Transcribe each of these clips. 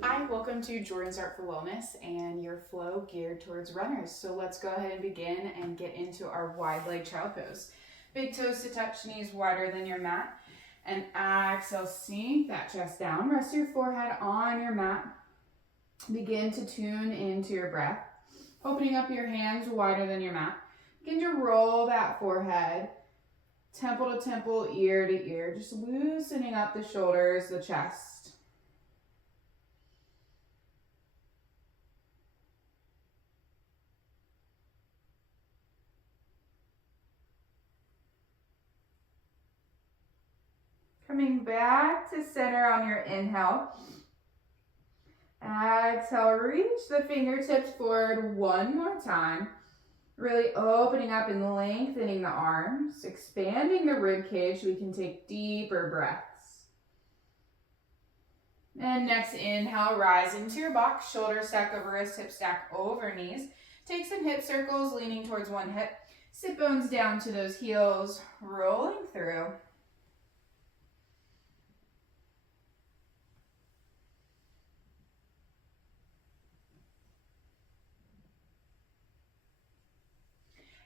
Hi, welcome to Jordan's Art for Wellness and your flow geared towards runners. So let's go ahead and begin and get into our wide leg child pose. Big toes to touch, knees wider than your mat. And exhale, sink that chest down. Rest your forehead on your mat. Begin to tune into your breath. Opening up your hands wider than your mat. Begin to roll that forehead, temple to temple, ear to ear. Just loosening up the shoulders, the chest. Coming back to center on your inhale. Exhale, reach the fingertips forward one more time. Really opening up and lengthening the arms, expanding the rib cage so we can take deeper breaths. And next inhale, rise into your box, shoulder stack over wrist, hip stack over knees. Take some hip circles, leaning towards one hip. Sit bones down to those heels, rolling through.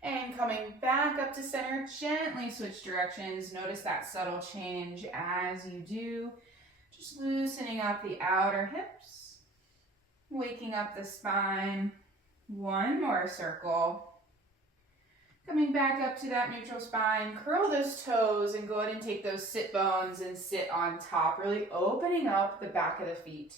And coming back up to center, gently switch directions. Notice that subtle change as you do. Just loosening up the outer hips, waking up the spine. One more circle. Coming back up to that neutral spine, curl those toes and go ahead and take those sit bones and sit on top, really opening up the back of the feet.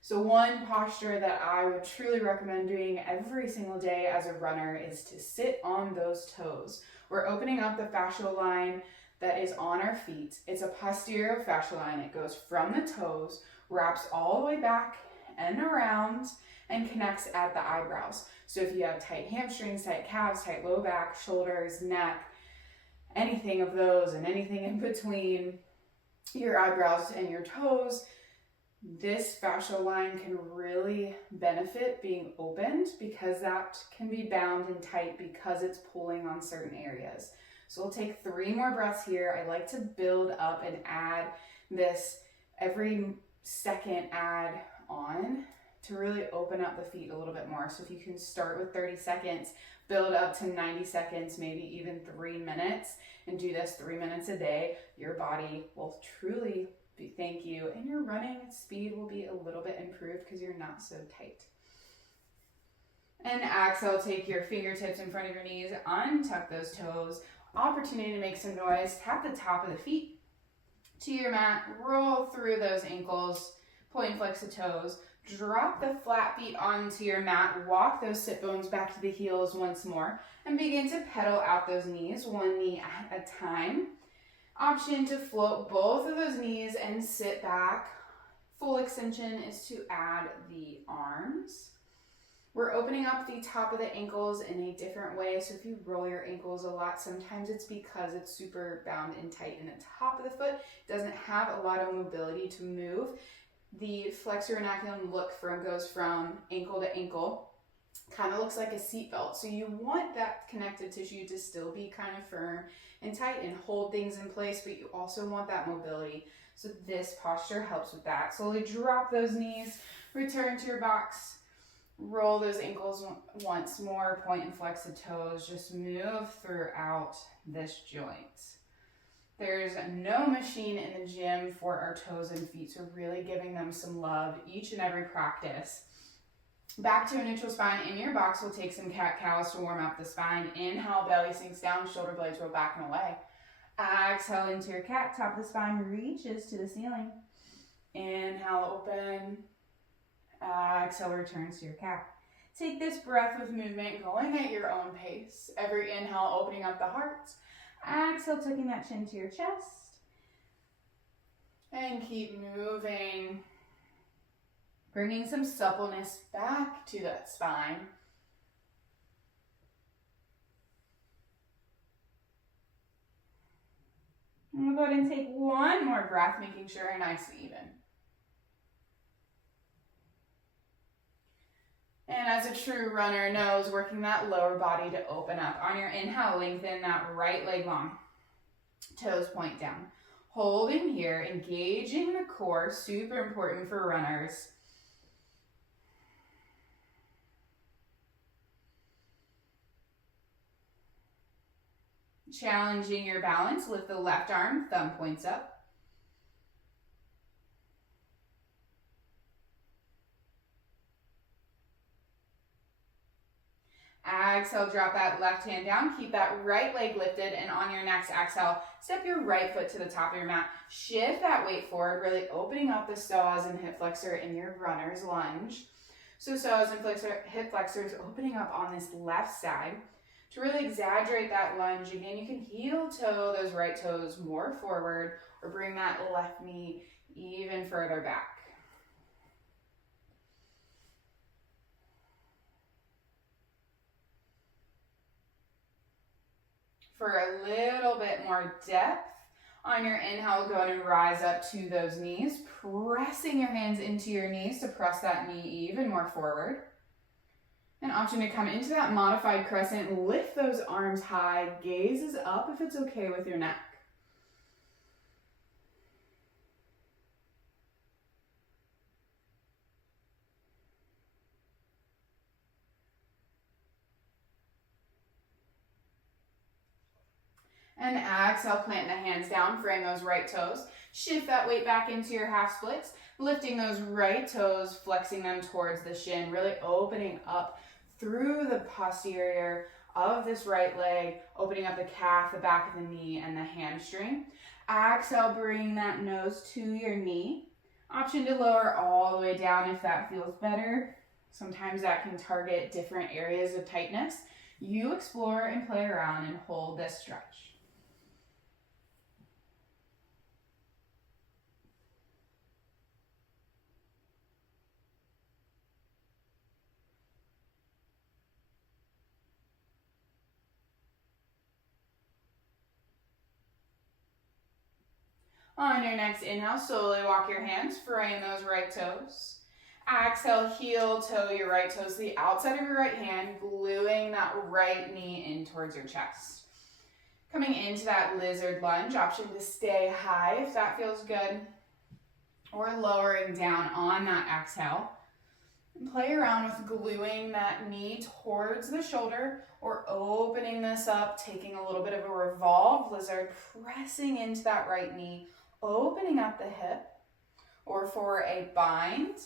So one posture that I would truly recommend doing every single day as a runner is to sit on those toes. We're opening up the fascial line that is on our feet. It's a posterior fascial line. It goes from the toes, wraps all the way back and around, and connects at the eyebrows. So if you have tight hamstrings, tight calves, tight low back, shoulders, neck, anything of those and anything in between your eyebrows and your toes, this fascial line can really benefit being opened because that can be bound and tight because it's pulling on certain areas. So we'll take 3 more breaths here. I like to build up and add this every second add on to really open up the feet a little bit more. So if you can start with 30 seconds, build up to 90 seconds, maybe even 3 minutes, and do this 3 minutes a day, your body will truly thank you, and your running speed will be a little bit improved because you're not so tight. And exhale, take your fingertips in front of your knees, untuck those toes, opportunity to make some noise, tap the top of the feet to your mat, roll through those ankles, point and flex the toes, drop the flat feet onto your mat, walk those sit bones back to the heels once more, and begin to pedal out those knees, one knee at a time. Option to float both of those knees and sit back. Full extension is to add the arms. We're opening up the top of the ankles in a different way. So if you roll your ankles a lot, sometimes it's because it's super bound and tight in the top of the foot. It doesn't have a lot of mobility to move. The flexor inoculum goes from ankle to ankle. Kind of looks like a seatbelt. So you want that connective tissue to still be kind of firm and tight and hold things in place, but you also want that mobility. So this posture helps with that. Slowly drop those knees, return to your box, roll those ankles once more, point and flex the toes, just move throughout this joint. There's no machine in the gym for our toes and feet, so really giving them some love each and every practice. Back to a neutral spine. In your box, we'll take some cat-cows to warm up the spine. Inhale, belly sinks down, shoulder blades roll back and away. Exhale into your cat, top of the spine reaches to the ceiling. Inhale, open. Exhale, returns to your cat. Take this breath with movement, going at your own pace. Every inhale, opening up the heart. Exhale, tucking that chin to your chest. And keep moving. Bringing some suppleness back to that spine. And we'll go ahead and take one more breath, making sure you're nice and even. And as a true runner knows, working that lower body to open up. On your inhale, lengthen that right leg long. Toes point down. Holding here, engaging the core, super important for runners. Challenging your balance, lift the left arm, thumb points up. Exhale, drop that left hand down. Keep that right leg lifted, and on your next exhale, step your right foot to the top of your mat. Shift that weight forward, really opening up the psoas and hip flexor in your runner's lunge. So psoas and hip flexors opening up on this left side. To really exaggerate that lunge, again, you can heel toe those right toes more forward or bring that left knee even further back. For a little bit more depth, on your inhale, go ahead and rise up to those knees, pressing your hands into your knees to press that knee even more forward. An option to come into that modified crescent, lift those arms high, gazes up if it's okay with your neck. And exhale, plant the hands down, frame those right toes. Shift that weight back into your half splits, lifting those right toes, flexing them towards the shin, really opening up through the posterior of this right leg, opening up the calf, the back of the knee, and the hamstring. Exhale, bring that nose to your knee. Option to lower all the way down if that feels better. Sometimes that can target different areas of tightness. You explore and play around and hold this stretch. On your next inhale, slowly walk your hands, frame those right toes. Exhale, heel toe your right toes to the outside of your right hand, gluing that right knee in towards your chest. Coming into that lizard lunge, option to stay high if that feels good, or lowering down on that exhale. And play around with gluing that knee towards the shoulder or opening this up, taking a little bit of a revolved lizard, pressing into that right knee, opening up the hip, or for a bind,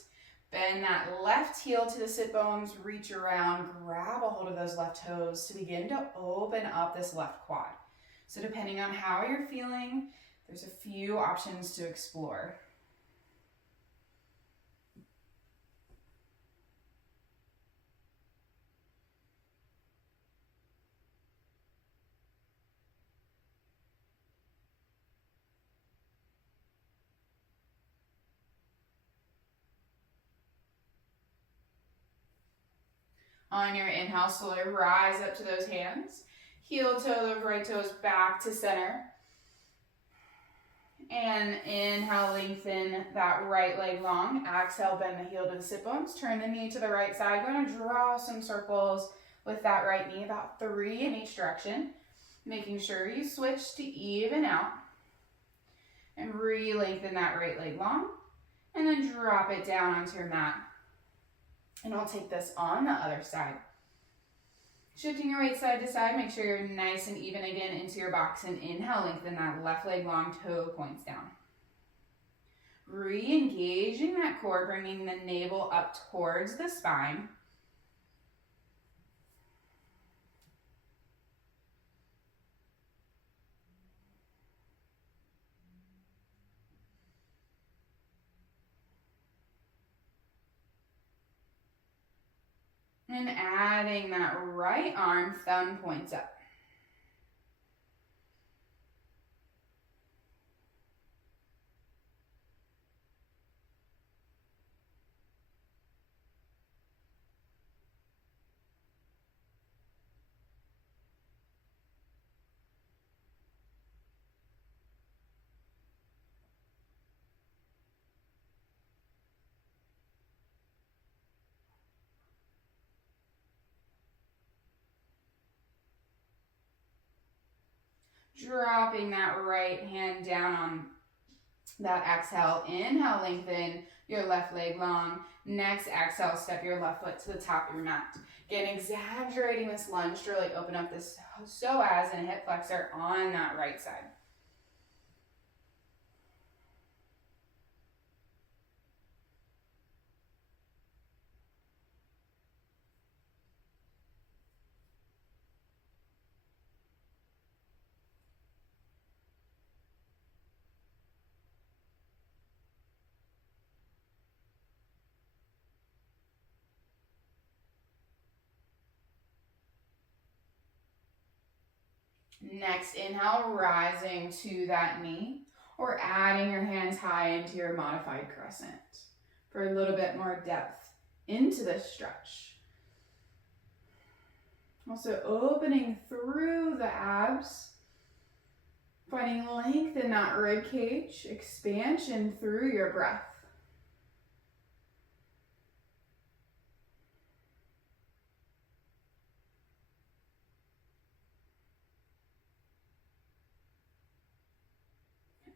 bend that left heel to the sit bones, reach around, grab a hold of those left toes to begin to open up this left quad. So depending on how you're feeling, there's a few options to explore. On your inhale, slowly rise up to those hands. Heel toe those right toes back to center. And inhale, lengthen that right leg long. Exhale, bend the heel to the sit bones. Turn the knee to the right side. Going to draw some circles with that right knee, about 3 in each direction. Making sure you switch to even out. And re-lengthen that right leg long. And then drop it down onto your mat. And I'll take this on the other side. Shifting your weight side to side, make sure you're nice and even again into your box. And inhale, lengthen that left leg long, toe points down. Re-engaging that core, bringing the navel up towards the spine. And adding that right arm, thumb points up. Dropping that right hand down That exhale, inhale, lengthen your left leg long. Next exhale, step your left foot to the top of your mat. Again, exaggerating this lunge to really open up this psoas and hip flexor on that right side. Next, inhale, rising to that knee, or adding your hands high into your modified crescent for a little bit more depth into this stretch. Also opening through the abs, finding length in that rib cage, expansion through your breath.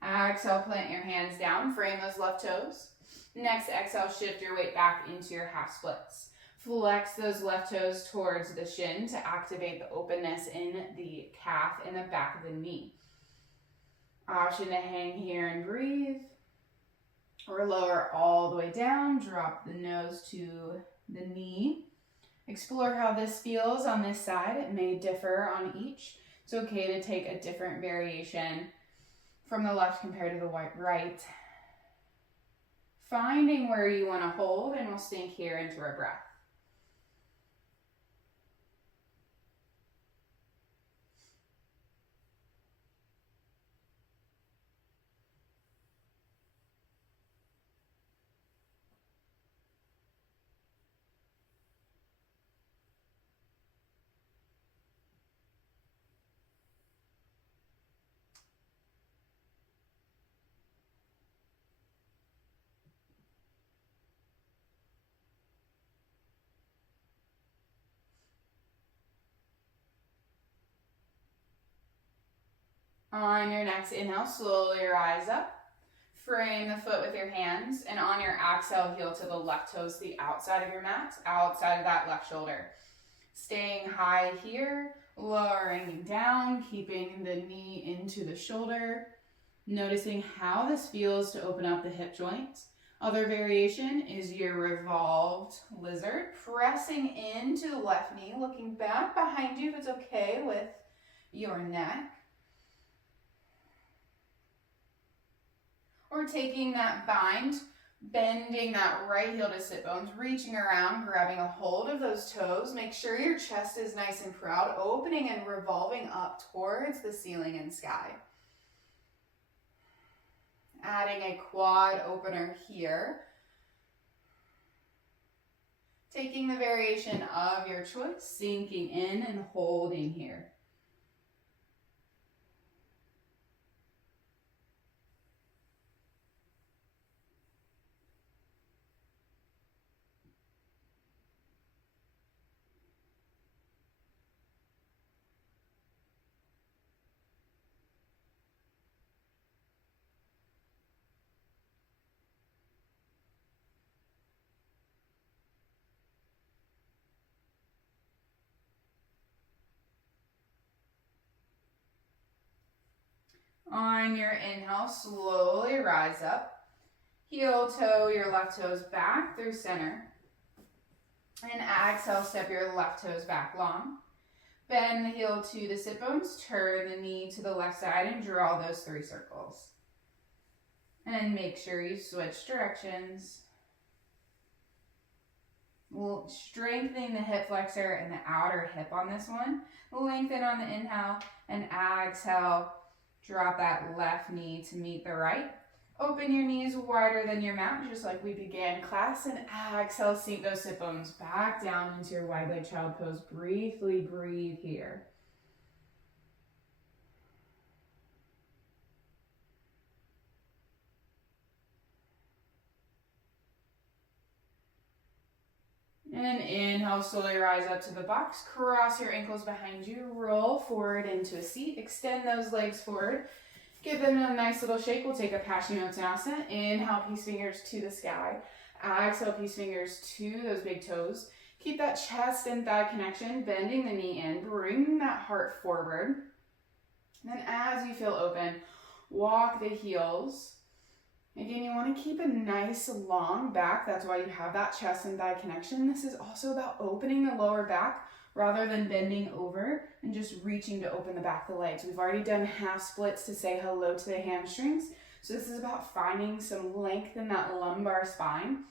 Exhale, plant your hands down, frame those left toes. Next, exhale, shift your weight back into your half splits. Flex those left toes towards the shin to activate the openness in the calf and the back of the knee. Option to hang here and breathe, or lower all the way down, drop the nose to the knee. Explore how this feels on this side. It may differ on each. It's okay to take a different variation from the left compared to the right. Finding where you want to hold, and we'll sink here into our breath. On your next inhale, slowly rise up. Frame the foot with your hands, and on your exhale, heel to the left toes, the outside of your mat, outside of that left shoulder. Staying high here, lowering down, keeping the knee into the shoulder. Noticing how this feels to open up the hip joint. Other variation is your revolved lizard, pressing into the left knee, looking back behind you if it's okay with your neck. Or taking that bind, bending that right heel to sit bones, reaching around, grabbing a hold of those toes. Make sure your chest is nice and proud, opening and revolving up towards the ceiling and sky. Adding a quad opener here. Taking the variation of your choice, sinking in and holding here. On your inhale, slowly rise up. Heel toe your left toes back through center. And exhale, step your left toes back long. Bend the heel to the sit bones, turn the knee to the left side and draw those 3 circles. And make sure you switch directions. Strengthening the hip flexor and the outer hip on this one. Lengthen on the inhale and exhale. Drop that left knee to meet the right. Open your knees wider than your mat, just like we began class. And exhale, sink those sit bones back down into your wide leg child pose. Briefly breathe here. And inhale, slowly rise up to the box. Cross your ankles behind you. Roll forward into a seat. Extend those legs forward. Give them a nice little shake. We'll take a Paschimottanasana. Inhale, peace fingers to the sky. Exhale, peace fingers to those big toes. Keep that chest and thigh connection, bending the knee in, bring that heart forward. And then as you feel open, walk the heels. Again, you want to keep a nice long back. That's why you have that chest and thigh connection. This is also about opening the lower back rather than bending over and just reaching to open the back of the legs. We've already done half splits to say hello to the hamstrings. So this is about finding some length in that lumbar spine.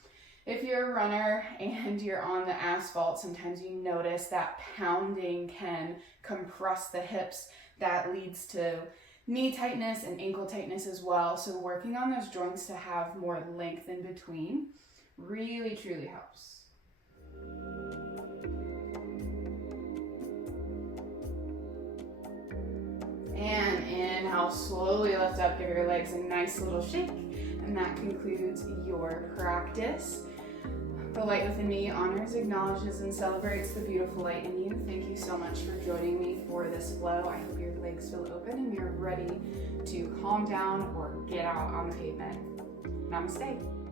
If you're a runner and you're on the asphalt, sometimes you notice that pounding can compress the hips. That leads to knee tightness and ankle tightness as well. So working on those joints to have more length in between really, truly helps. And inhale, slowly lift up, give your legs a nice little shake. And that concludes your practice. The light within me honors, acknowledges, and celebrates the beautiful light in you. Thank you so much for joining me for this flow. I hope your legs feel open and you're ready to calm down or get out on the pavement. Namaste.